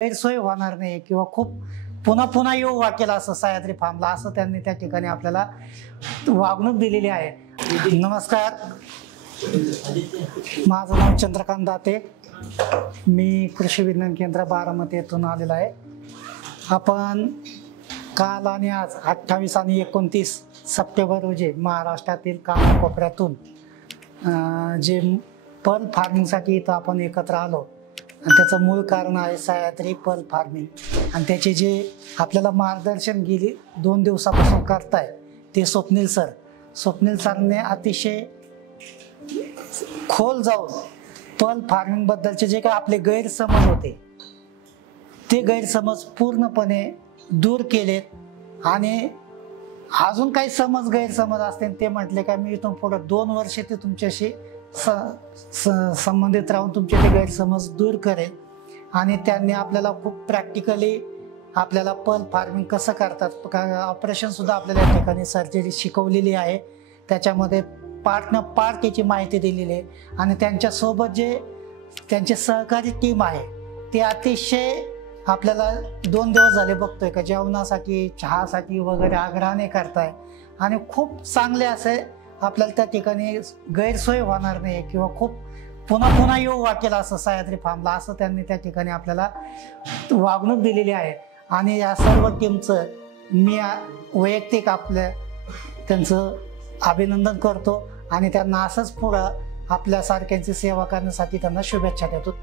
गैरसोय होणार नाही किंवा खूप पुन्हा पुन्हा येऊ वाकेल असं सह्याद्री फार्मला असं त्यांनी त्या ठिकाणी आपल्याला वागणूक दिलेली आहे। नमस्कार, माझं नाव चंद्रकांत दाते, मी कृषी विज्ञान केंद्र बारामती येथून आलेलो आहे। आपण काल आणि आज 28 आणि 29 सप्टेंबर रोजी महाराष्ट्रातील कानाकोपऱ्यातून जे पर्ल फार्मिंगसाठी इथं आपण एकत्र आलो आणि त्याचं मूळ कारण आहे सह्याद्री पर्ल फार्मिंग। आणि त्याचे जे आपल्याला मार्गदर्शन गेली 2 दिवसापासून करताय ते स्वप्नील सरने अतिशय खोल जाऊन पर्ल फार्मिंग बद्दलचे जे काही आपले गैरसमज होते ते गैरसमज पूर्णपणे दूर केलेत। आणि अजून काही गैरसमज असतील ते म्हटले का मी इथून पुढे 2 वर्षे ते तुमच्याशी संबंधित राहून तुमचे ते गैरसमज दूर करेल। आणि त्यांनी आपल्याला खूप प्रॅक्टिकली आपल्याला पर्ल फार्मिंग कसं करतात, ऑपरेशन सुद्धा आपल्याला या ठिकाणी सर्जरी शिकवलेली आहे, त्याच्यामध्ये पार्ट त्याची माहिती दिलेली आहे। आणि त्यांच्यासोबत जे त्यांचे सहकारी टीम आहे ते अतिशय आपल्याला 2 दिवस झाले बघतोय का जेवणासाठी चहासाठी वगैरे आग्रहाने करताय आणि खूप चांगले असे आपल्याला त्या ठिकाणी गैरसोय होणार नाही किंवा खूप पुन्हा येऊ वाकेल असं सह्याद्री फार्मला असं त्यांनी त्या ठिकाणी आपल्याला वागणूक दिलेली आहे। आणि या सर्व टीमचं मी वैयक्तिक त्यांचं अभिनंदन करतो आणि त्यांना असंच पुढं आपल्यासारख्यांची सेवा करण्यासाठी त्यांना शुभेच्छा देतो।